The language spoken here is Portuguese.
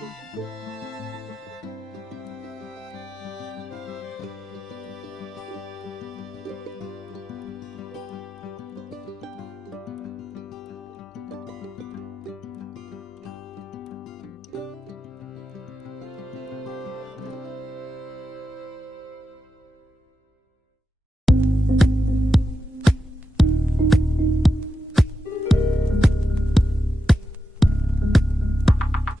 Música